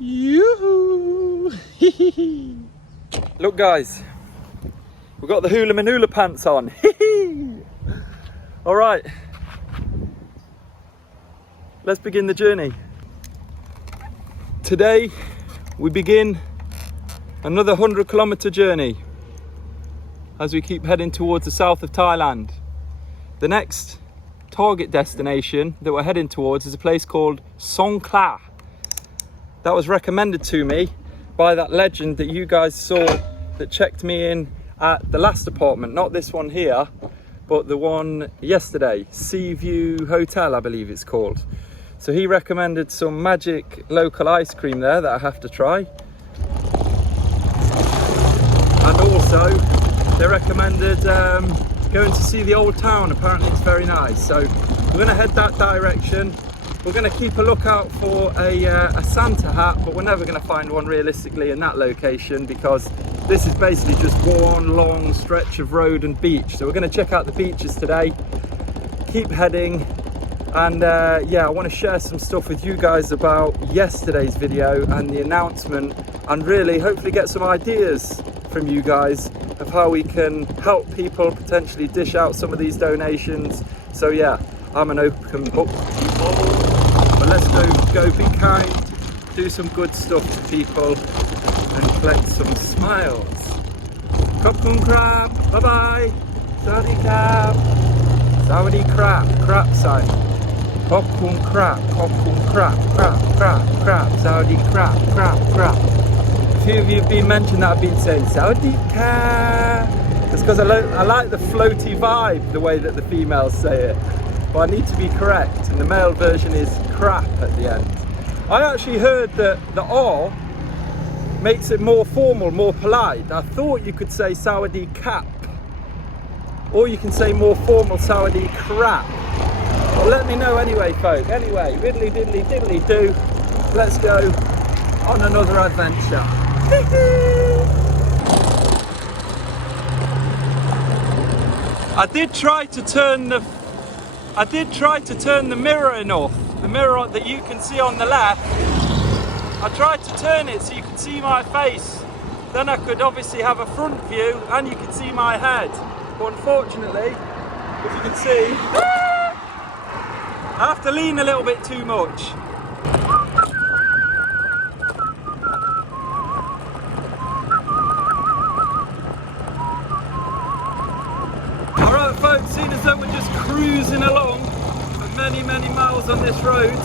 Yoo-hoo! Look guys, we've got the hula manula pants on. Alright, let's begin the journey. Today we begin another 100-kilometer journey as we keep heading towards the south of Thailand. The next target destination that we're heading towards is a place called Songkhla. That was recommended to me by that legend that you guys saw that checked me in at the last apartment, not this one here, but the one yesterday, Sea View Hotel, I believe it's called. So he recommended some magic local ice cream there that I have to try. And also, they recommended going to see the old town. Apparently it's very nice. So we're going to head that direction. We're going to keep a lookout for a Santa hat, but we're never going to find one realistically in that location because this is basically just one long stretch of road and beach. So we're going to check out the beaches today, keep heading, and yeah, I want to share some stuff with you guys about yesterday's video and the announcement, and really hopefully get some ideas from you guys of how we can help people potentially dish out some of these donations. So yeah, I'm an open book, but let's go be kind, do some good stuff to people and collect some smiles. Khop crab, bye bye. Saudi crab, Saudi crab sign. Khop crab, crab, Saudi crab. A few of you have been mentioning that I've been saying Saudi crab. It's because I like the floaty vibe, the way that the females say it. But I need to be correct, and the male version is crap at the end. I actually heard that the R makes it more formal, more polite. I thought you could say Saudi cap, or you can say more formal Saudi crap. But let me know anyway, folk. Anyway, riddly diddly diddly do. Let's go on another adventure. I did try to turn the mirror enough, the mirror that you can see on the left. I tried to turn it so you could see my face. Then I could obviously have a front view and you could see my head. But unfortunately, as you can see, I have to lean a little bit too much. Alright folks, seeing as though we're just cruising along for many miles on this road,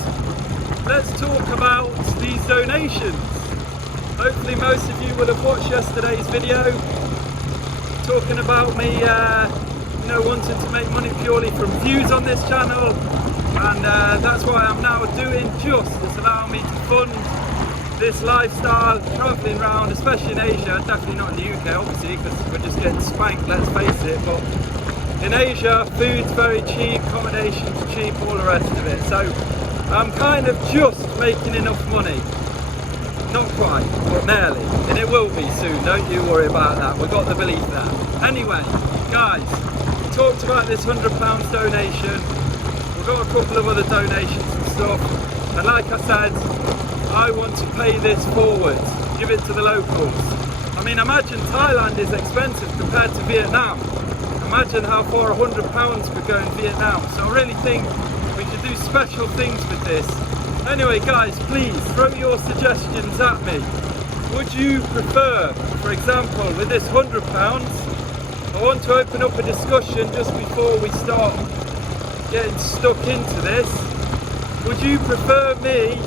let's talk about these donations. Hopefully most of you will have watched yesterday's video talking about me wanting to make money purely from views on this channel, and that's why I'm now doing just this, allowing me to fund this lifestyle, travelling around, especially in Asia, definitely not in the UK obviously because we're just getting spanked, let's face it, but in Asia food's very cheap, accommodation's cheap, all the rest of it. So I'm kind of just making enough money. Not quite, but nearly. And it will be soon, don't you worry about that. We've got the belief there. Anyway, guys, we talked about this £100 donation. We've got a couple of other donations and stuff. And like I said, I want to pay this forward, give it to the locals. I mean, imagine Thailand is expensive compared to Vietnam. Imagine how far £100 could go in Vietnam. So I really think we should do special things with this. Anyway guys, please throw your suggestions at me. Would you prefer, for example, with this £100, I want to open up a discussion just before we start getting stuck into this. Would you prefer me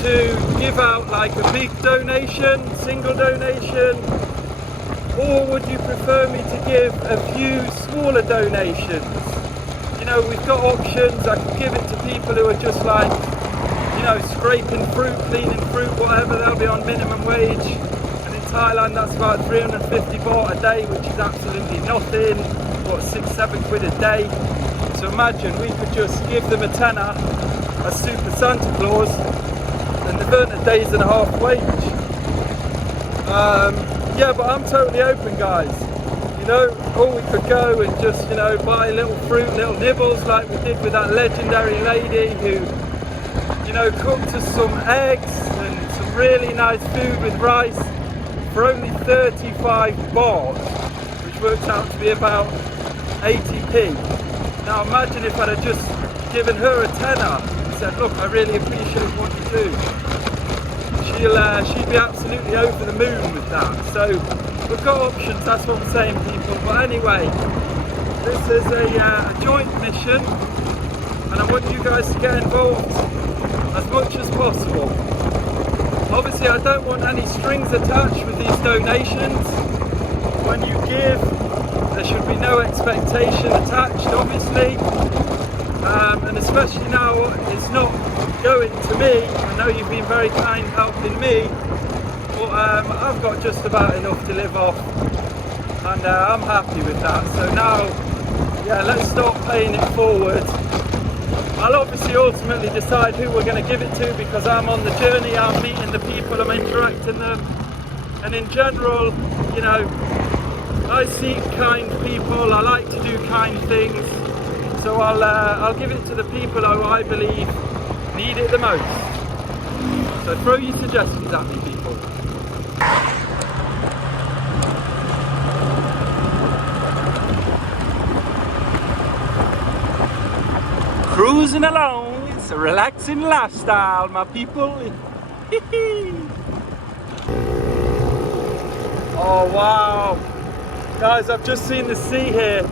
to give out like a big donation, single donation, or would you prefer me to give a few smaller donations? You know, we've got options. I can give it to people who are just like, you know, scraping fruit, cleaning fruit, whatever. They'll be on minimum wage, and in Thailand that's about 350 baht a day, which is absolutely nothing. What, 6-7 quid a day? So imagine we could just give them a tenner as Super Santa Claus, and they've earned a day's and a half wage. Yeah, but I'm totally open, guys. You know, or we could go and just, you know, buy little fruit, little nibbles like we did with that legendary lady who, you know, cooked us some eggs and some really nice food with rice for only 35 baht, which works out to be about 80p. Now imagine if I'd have just given her a tenner and said, look, I really appreciate what you do. She'd be absolutely over the moon with that. So we've got options, that's what I'm saying, people. But anyway, this is a joint mission, and I want you guys to get involved as much as possible. Obviously I don't want any strings attached with these donations. When you give, there should be no expectation attached, obviously, and especially now it's not going to me. I know you've been very kind helping me, but I've got just about enough to live off, and I'm happy with that. So now, yeah, let's start paying it forward. I'll obviously ultimately decide who we're going to give it to, because I'm on the journey, I'm meeting the people, I'm interacting them, and in general, you know, I seek kind people, I like to do kind things, so I'll give it to the people who I believe need it the most. So throw your suggestions at me, people. Cruising along, it's a relaxing lifestyle, my people. Oh wow, guys, I've just seen the sea here.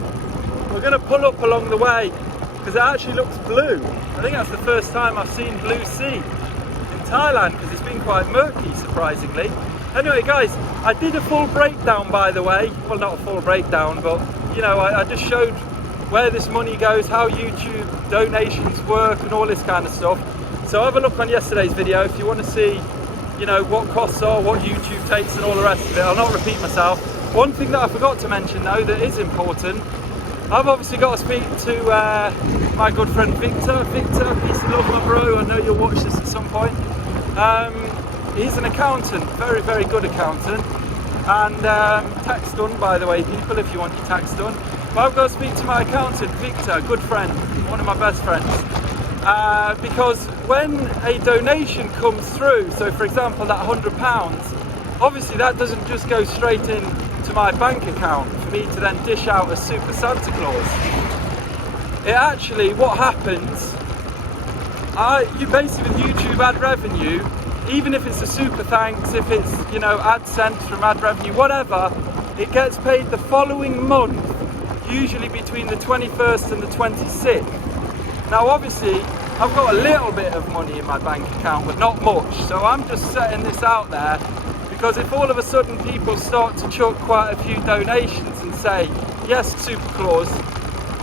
We're going to pull up along the way because it actually looks blue. I think that's the first time I've seen blue sea in Thailand, because it's been quite murky, surprisingly. Anyway guys, I did a full breakdown, by the way. Well, not a full breakdown, but you know, I just showed where this money goes, how YouTube donations work and all this kind of stuff. So have a look on yesterday's video if you want to see, you know, what costs are, what YouTube takes and all the rest of it. I'll not repeat myself. One thing that I forgot to mention though that is important, I've obviously got to speak to my good friend Victor. Victor, peace and love, my bro. I know you'll watch this at some point. He's an accountant, very, very good accountant. And tax done, by the way, people, if you want your tax done. But I've got to speak to my accountant, Victor, good friend, one of my best friends. Because when a donation comes through, so for example that £100, obviously that doesn't just go straight into my bank account for me to then dish out a Super Santa Claus. It actually, what happens, you basically with YouTube ad revenue, even if it's a super thanks, if it's, you know, AdSense from ad revenue, whatever, it gets paid the following month, usually between the 21st and the 26th. Now obviously I've got a little bit of money in my bank account, but not much, so I'm just setting this out there because if all of a sudden people start to chuck quite a few donations and say, yes, Super Claus,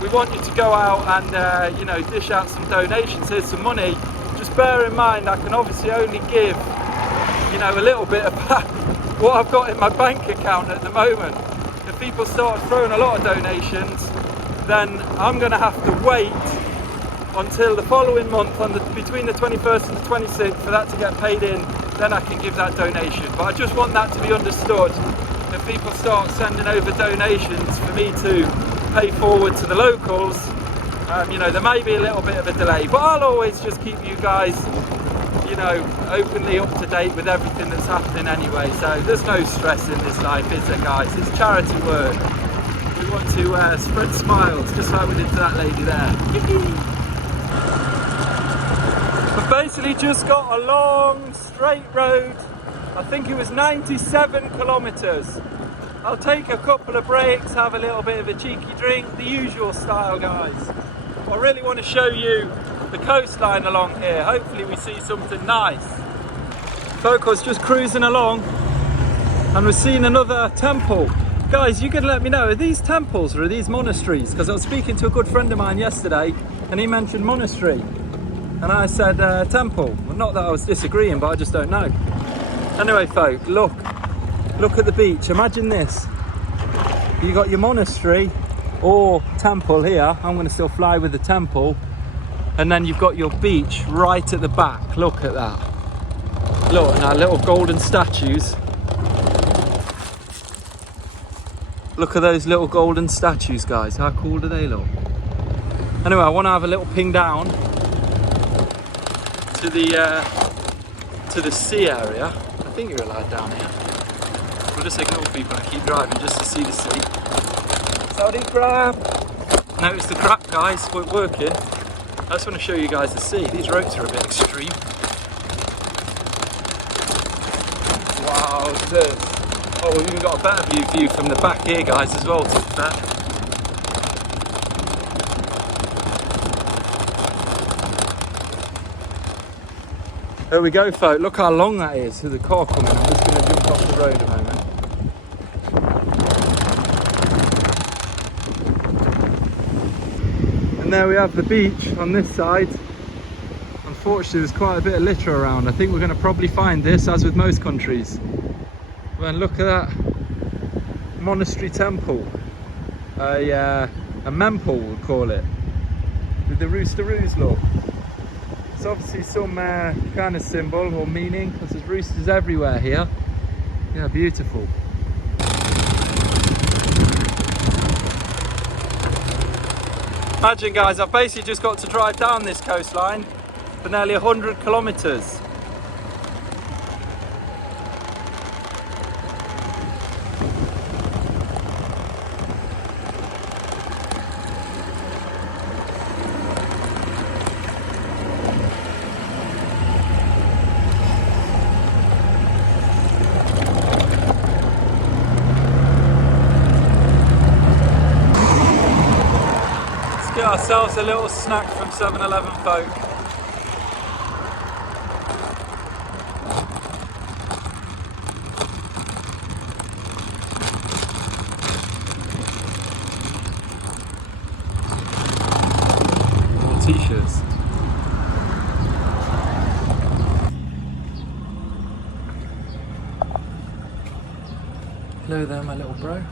we want you to go out and you know, dish out some donations, here's some money, just bear in mind I can obviously only give, you know, a little bit of what I've got in my bank account at the moment. If people start throwing a lot of donations, then I'm going to have to wait until the following month, between the 21st and the 26th, for that to get paid in, then I can give that donation. But I just want that to be understood. If people start sending over donations for me to pay forward to the locals, you know, there may be a little bit of a delay, but I'll always just keep you guys, you know, openly up to date with everything that's happening anyway. So there's no stress in this life, is there, guys? It's charity work. We want to spread smiles, just like we did to that lady there. We've basically just got a long straight road. I think it was 97 kilometers. I'll take a couple of breaks, have a little bit of a cheeky drink, the usual style, guys. I really want to show you the coastline along here. Hopefully we see something nice. Focus, just cruising along and we're seeing another temple. Guys, you can let me know, are these temples or are these monasteries? Because I was speaking to a good friend of mine yesterday and he mentioned monastery. And I said temple. Well, not that I was disagreeing, but I just don't know. Anyway, folk, look at the beach. Imagine this. You got your monastery or temple here. I'm going to still fly with the temple. And then you've got your beach right at the back. Look at that. Look, now little golden statues. Look at those little golden statues, guys. How cool do they look? Anyway, I want to have a little ping down to to the sea area. I think you're allowed down here. We'll just ignore people and keep driving just to see the sea. Saudi crab! Notice the crab, guys, we're working. I just want to show you guys the sea. These ropes are a bit extreme. Wow, oh, we've even got a better view from the back here, guys, as well, to be fair. There we go, folk. Look how long that is. There's a car coming. I'm just going to jump off the road a moment. And there we have the beach on this side. Unfortunately, there's quite a bit of litter around. I think we're going to probably find this, as with most countries. And look at that monastery temple. A memple, we'll call it. With the rooster-roos, look. It's obviously some kind of symbol or meaning, because there's roosters everywhere here. Yeah, beautiful. Imagine, guys, I've basically just got to drive down this coastline for nearly 100 kilometres. Get ourselves a little snack from 7-Eleven, folk. T-shirts. Hello there, my little bro.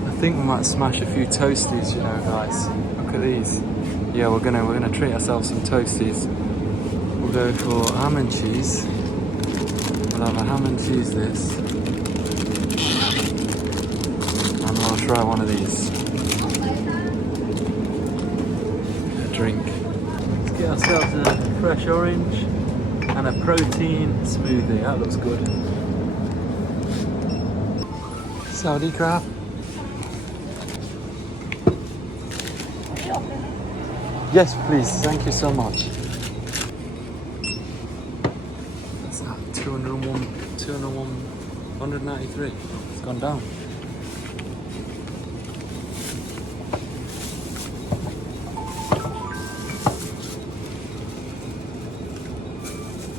I think we might smash a few toasties, you know, guys. Look at these. Yeah, we're gonna treat ourselves some toasties. We'll go for ham and cheese. We'll have a ham and cheese this. And we'll try one of these. A drink. Let's get ourselves a fresh orange and a protein smoothie. That looks good. Saudi crab. Yes, please. Thank you so much. That's that. 193. It's gone down.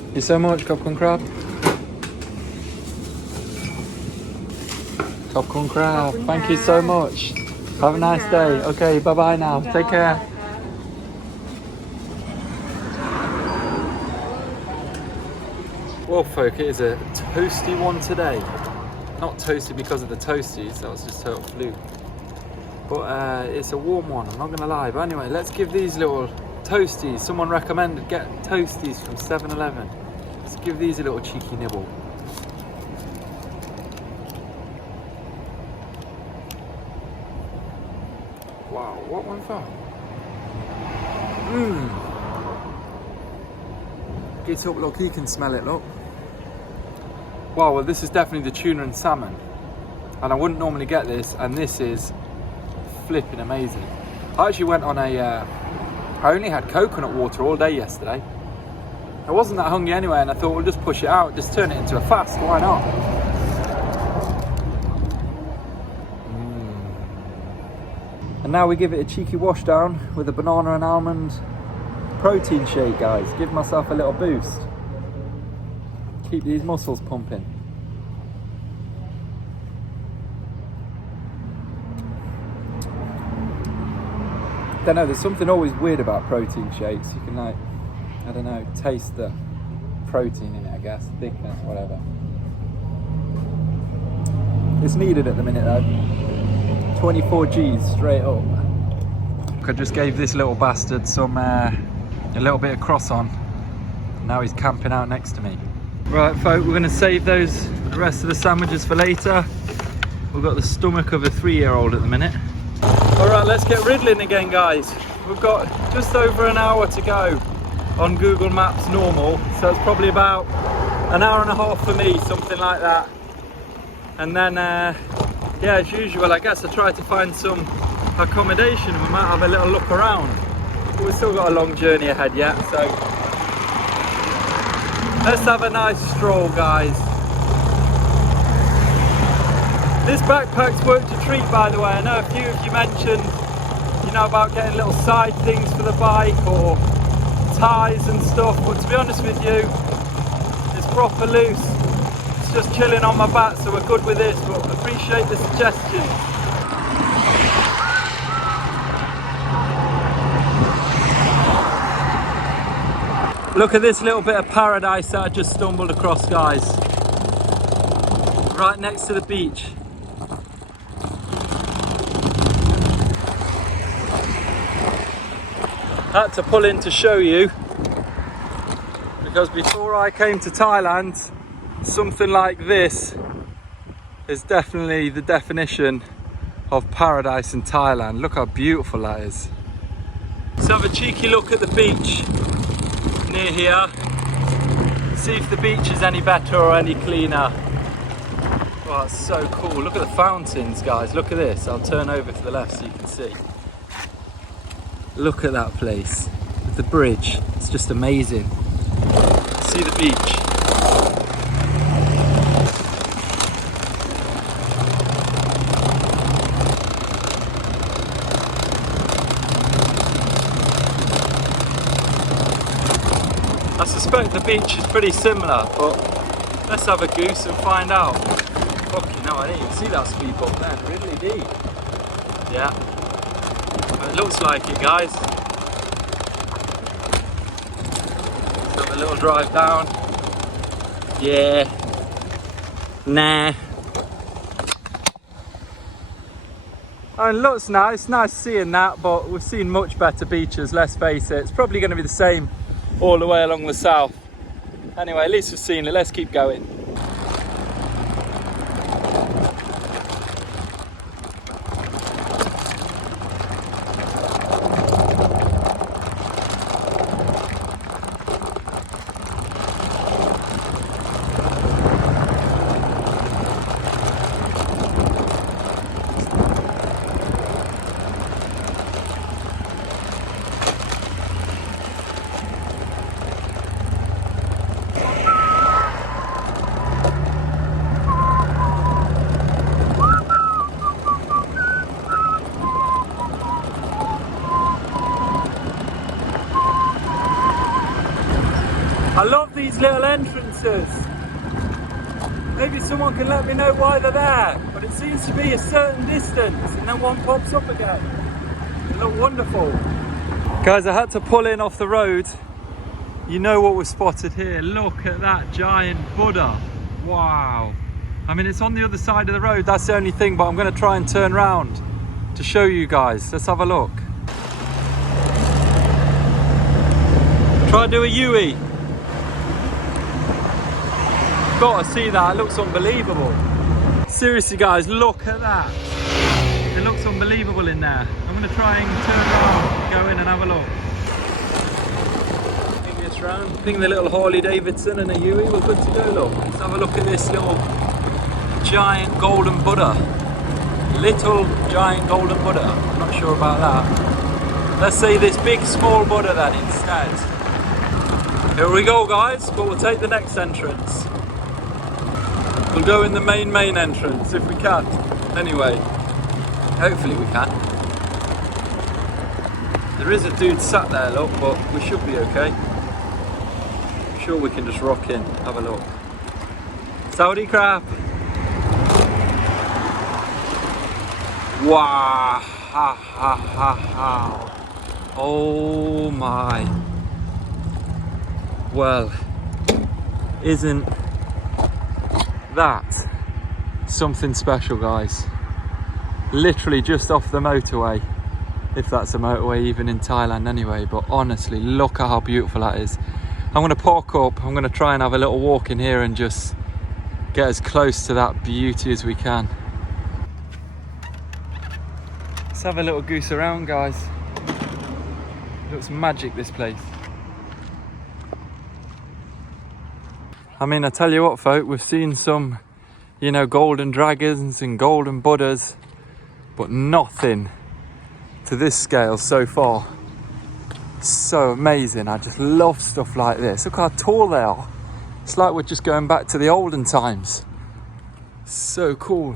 Thank you so much, Popcorn Crab. Popcorn Crab. Thank you so much. Have a nice day. Okay, bye-bye now. Take care. Well, folk, it is a toasty one today. Not toasty because of the toasties, that was just total fluke. But it's a warm one, I'm not gonna lie. But anyway, let's give these little toasties. Someone recommended get toasties from 7-Eleven. Let's give these a little cheeky nibble. Wow, what one's that? Get up, look, you can smell it, look. Wow, well, this is definitely the tuna and salmon. And I wouldn't normally get this, and this is flipping amazing. I actually went on I only had coconut water all day yesterday. I wasn't that hungry anyway, and I thought we'll just push it out, just turn it into a fast, why not? And now we give it a cheeky wash down with a banana and almond protein shake, guys. Give myself a little boost. Keep these muscles pumping. Don't know, there's something always weird about protein shakes. You can, like, I don't know, taste the protein in it, I guess, thickness, whatever. It's needed at the minute though. 24 G's straight up. I just gave this little bastard some a little bit of croissant. Now he's camping out next to me. Right, folk, we're going to save the rest of the sandwiches for later. We've got the stomach of a 3-year-old at the minute. All right, let's get riddling again, guys. we've got just over an hour to go on Google Maps normal, so it's probably about an hour and a half for me, something like that. And then yeah, as usual, I guess I try to find some accommodation and we might have a little look around, but we've still got a long journey ahead yet, so let's have a nice stroll, guys. This backpack's worked a treat, by the way. I know a few of you mentioned, you know, about getting little side things for the bike or ties and stuff, but to be honest with you, it's proper loose. It's just chilling on my back, so we're good with this, but appreciate the suggestions. Look at this little bit of paradise that I just stumbled across, guys. Right next to the beach. Had to pull in to show you, because before I came to Thailand, something like this is definitely the definition of paradise in Thailand. Look how beautiful that is. Let's have a cheeky look at the beach near here. See if the beach is any better or any cleaner. Oh, it's so cool. Look at the fountains, guys. Look at this. I'll turn over to the left so you can see. Look at that place with the bridge. It's just amazing. See the beach. I suspect the beach is pretty similar, but let's have a goose and find out. Fucking hell, I didn't even see that speed bump then, really deep. Yeah. It looks like it, guys. Let's have a little drive down. Yeah. Nah. Oh, it looks nice seeing that, but we've seen much better beaches, let's face it. It's probably going to be the same all the way along the south. Anyway, at least we've seen it, let's keep going. I love these little entrances. Maybe someone can let me know why they're there, but it seems to be a certain distance and then one pops up again. They look wonderful. Guys, I had to pull in off the road. You know what was spotted here. Look at that giant Buddha. Wow. I mean, it's on the other side of the road, that's the only thing, but I'm going to try and turn around to show you guys. Let's have a look. Try to do a U-E. Gotta see that, it looks unbelievable. Seriously guys, look at that. It looks unbelievable in there. I'm gonna try and turn around, go in and have a look. Ping this round, ping the little Harley Davidson and a U-E, we're good to go, look. Let's have a look at this little giant golden Buddha. Little giant golden Buddha, I'm not sure about that. Let's say this big small Buddha then instead. Here we go guys, but we'll take the next entrance. We'll go in the main entrance if we can. Anyway, hopefully we can. There is a dude sat there, look, but we should be okay. I'm sure we can just rock in, have a look. Saudi crap. Wow, ha ha ha ha. Oh my. Well, isn't that something special, guys? Literally just off the motorway, if that's a motorway even in Thailand anyway, but honestly, look at how beautiful that is. I'm going to park up, I'm going to try and have a little walk in here and just get as close to that beauty as we can. Let's have a little goose around, guys. It looks magic, this place. I mean, I tell you what, folk, we've seen some, you know, golden dragons and golden Buddhas, but nothing to this scale so far. So amazing. I just love stuff like this. Look how tall they are. It's like we're just going back to the olden times. So cool.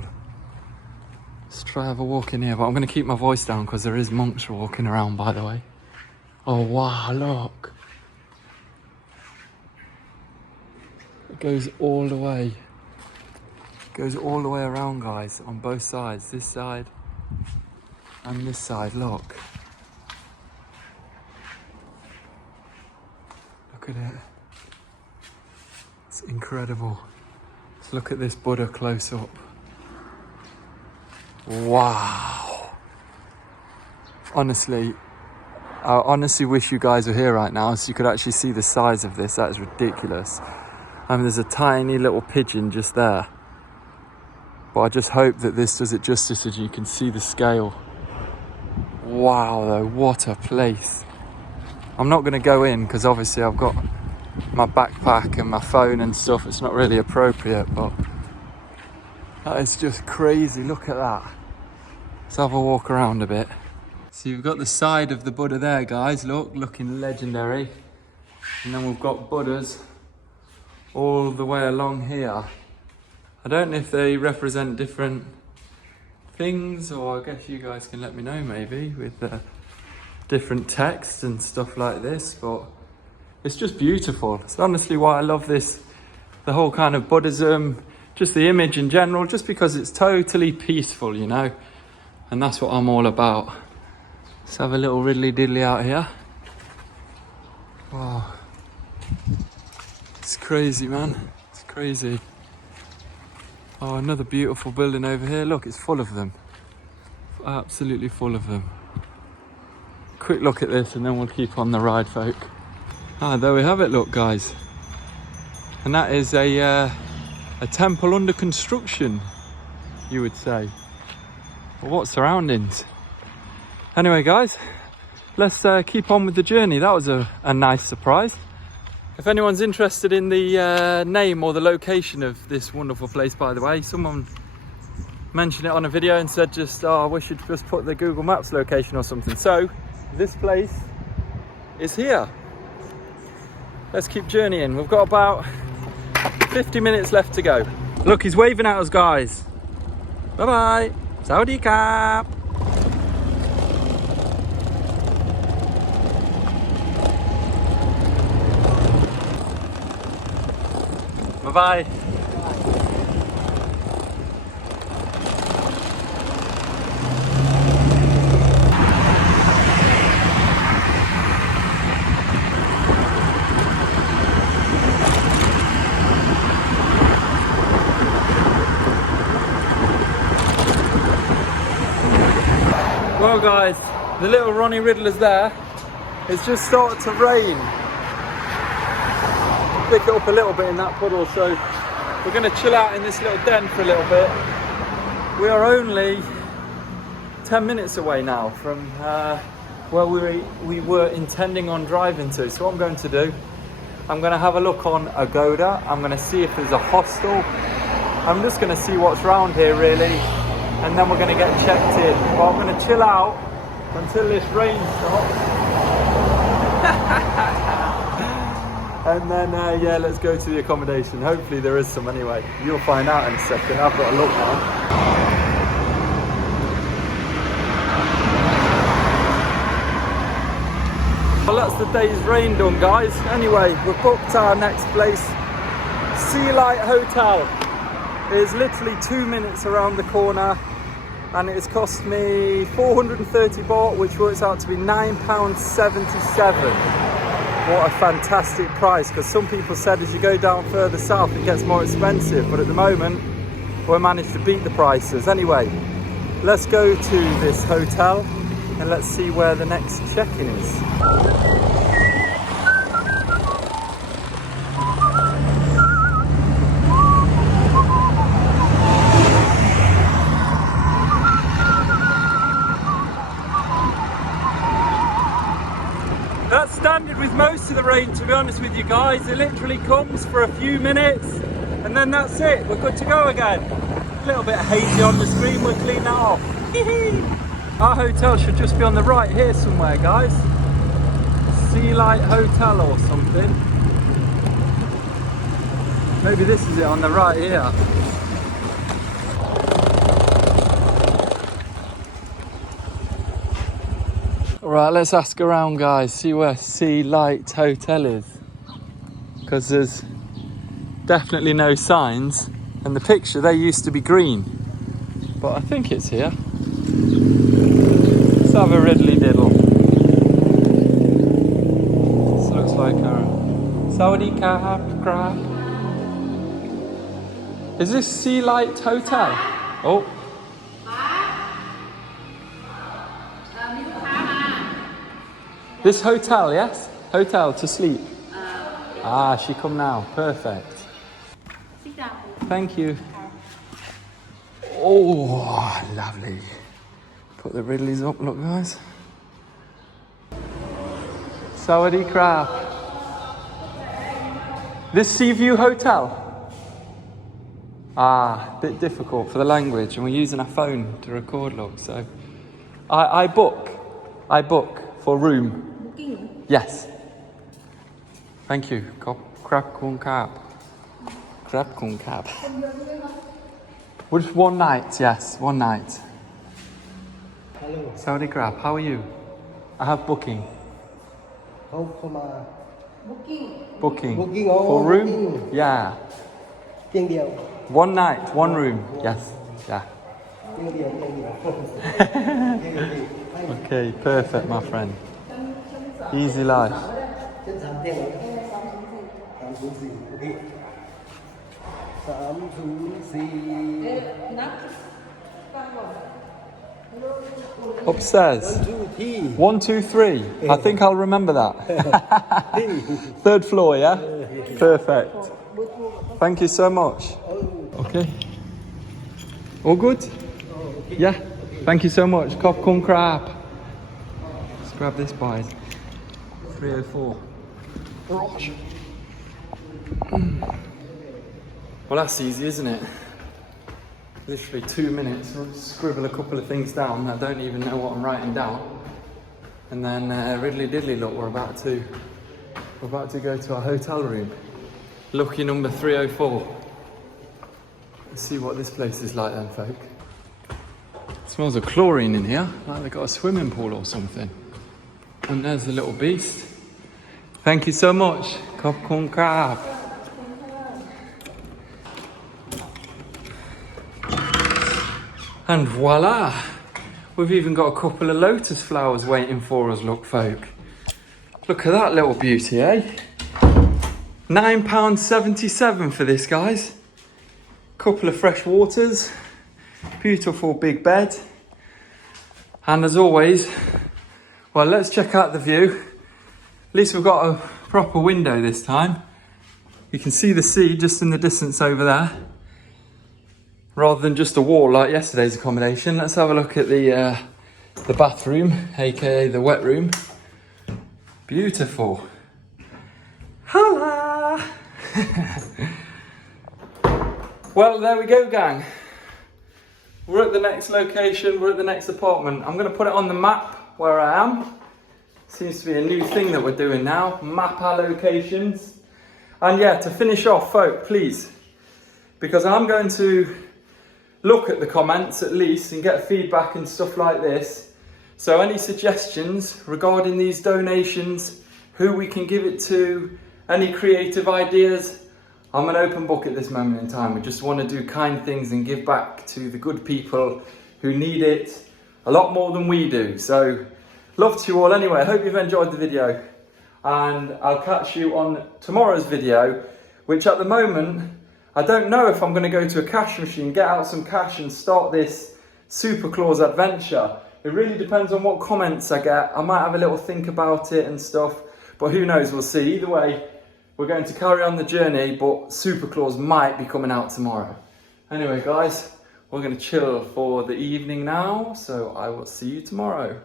Let's try have a walk in here, but I'm going to keep my voice down because there is monks walking around, by the way. Oh wow, look. It goes all the way. It goes all the way around, guys, on both sides. This side and this side, look. Look at it. It's incredible. Let's look at this Buddha close up. Wow. Honestly, I honestly wish you guys were here right now so you could actually see the size of this. That is ridiculous. I mean, there's a tiny little pigeon just there. But I just hope that this does it justice as you can see the scale. Wow, though, what a place. I'm not going to go in because obviously I've got my backpack and my phone and stuff. It's not really appropriate, but that is just crazy. Look at that. Let's have a walk around a bit. So you've got the side of the Buddha there, guys. Look, looking legendary. And then we've got Buddhas all the way along here. I don't know if they represent different things, or I guess you guys can let me know maybe with different text and stuff like this, but it's just beautiful. It's honestly why I love this, the whole kind of Buddhism, just the image in general, just because it's totally peaceful, you know, and that's what I'm all about. Let's have a little riddly diddly out here. Wow. It's crazy, man. It's crazy. Oh, another beautiful building over here. Look, it's full of them. Absolutely full of them. Quick look at this and then we'll keep on the ride, folk. Ah, there we have it, look, guys. And that is a temple under construction, you would say. But what surroundings. Anyway, guys, let's keep on with the journey. That was a nice surprise. If anyone's interested in the name or the location of this wonderful place, by the way, someone mentioned it on a video and said just, oh, we should just put the Google Maps location or something. So this place is here. Let's keep journeying. We've got about 50 minutes left to go. Look, he's waving at us, guys. Bye-bye. Sawadee ka. Bye-bye. Well, guys, the little Ronnie Riddler's there. It's just started to rain. Pick it up a little bit in that puddle, so we're going to chill out in this little den for a little bit. We are only 10 minutes away now from where we were intending on driving to. So what I'm going to do, I'm going to have a look on Agoda. I'm going to see if there's a hostel. I'm just going to see what's around here, really, and then we're going to get checked in. But I'm going to chill out until this rain stops. And then, yeah, let's go to the accommodation. Hopefully there is some anyway. You'll find out in a second. I've got to look now. Well, that's the day's rain done, guys. Anyway, we've booked our next place. Sea Light Hotel. It is literally 2 minutes around the corner. And it has cost me 430 baht, which works out to be £9.77. What a fantastic price, because some people said as you go down further south it gets more expensive, but at the moment we managed to beat the prices. Anyway, let's go to this hotel and let's see where the next check-in is. That's standard with most of the rain, to be honest with you guys. It literally comes for a few minutes and then that's it. We're good to go again. A little bit hazy on the screen, we'll clean that off. Our hotel should just be on the right here somewhere, guys. Sea Light Hotel or something. Maybe this is it on the right here. Alright, let's ask around, guys, see where Sea Light Hotel is. Because there's definitely no signs. And the picture, they used to be green. But I think it's here. Let's have a riddly diddle. This looks like a Saudi crab. Is this Sea Light Hotel? Oh. This hotel, yes? Hotel to sleep. Ah, she come now. Perfect. Thank you. Oh, lovely. Put the Ridleys up, look, guys. Saudi crab. This Sea View Hotel. Ah, bit difficult for the language, and we're using our phone to record, look. So, I book for room. Yes. Thank you. Crab corn cab. Crab corn cab. Just one night, yes, one night. Hello. Saudi crab, how are you? I have booking. Booking. For room? Booking. Yeah. One night, one room. Yes. Yeah. Okay, perfect, my friend. Easy life. Upstairs. 1, 2, 3. I think I'll remember that. Third floor, yeah? Perfect. Thank you so much. Okay. All good? Yeah. Thank you so much. Popcorn crab. Let's grab this, boys. 304. Well, that's easy, isn't it? Literally 2 minutes, scribble a couple of things down. I don't even know what I'm writing down. And then riddly diddly, look, we're about to go to our hotel room. Lucky number 304. Let's see what this place is like then, folk. It smells of chlorine in here, like they've got a swimming pool or something. And there's the little beast. Thank you so much. Popcorn crab. And voila! We've even got a couple of lotus flowers waiting for us, look, folk. Look at that little beauty, eh? £9.77 for this, guys. Couple of fresh waters. Beautiful big bed. And as always, well, let's check out the view. At least we've got a proper window this time. You can see the sea just in the distance over there. Rather than just a wall like yesterday's accommodation. Let's have a look at the bathroom, aka the wet room. Beautiful. Hola! Well, there we go, gang. We're at the next location, we're at the next apartment. I'm going to put it on the map where I am. Seems to be a new thing that we're doing now, map our locations. And yeah, to finish off, folk, please, because I'm going to look at the comments at least and get feedback and stuff like this. So any suggestions regarding these donations, who we can give it to, any creative ideas, I'm an open book at this moment in time. We just want to do kind things and give back to the good people who need it a lot more than we do. So love to you all anyway. I hope you've enjoyed the video, and I'll catch you on tomorrow's video, which at the moment, I don't know if I'm going to go to a cash machine, get out some cash and start this Super Claus adventure. It really depends on what comments I get. I might have a little think about it and stuff, but who knows, we'll see. Either way, we're going to carry on the journey, but Super Claus might be coming out tomorrow. Anyway, guys, we're going to chill for the evening now, so I will see you tomorrow.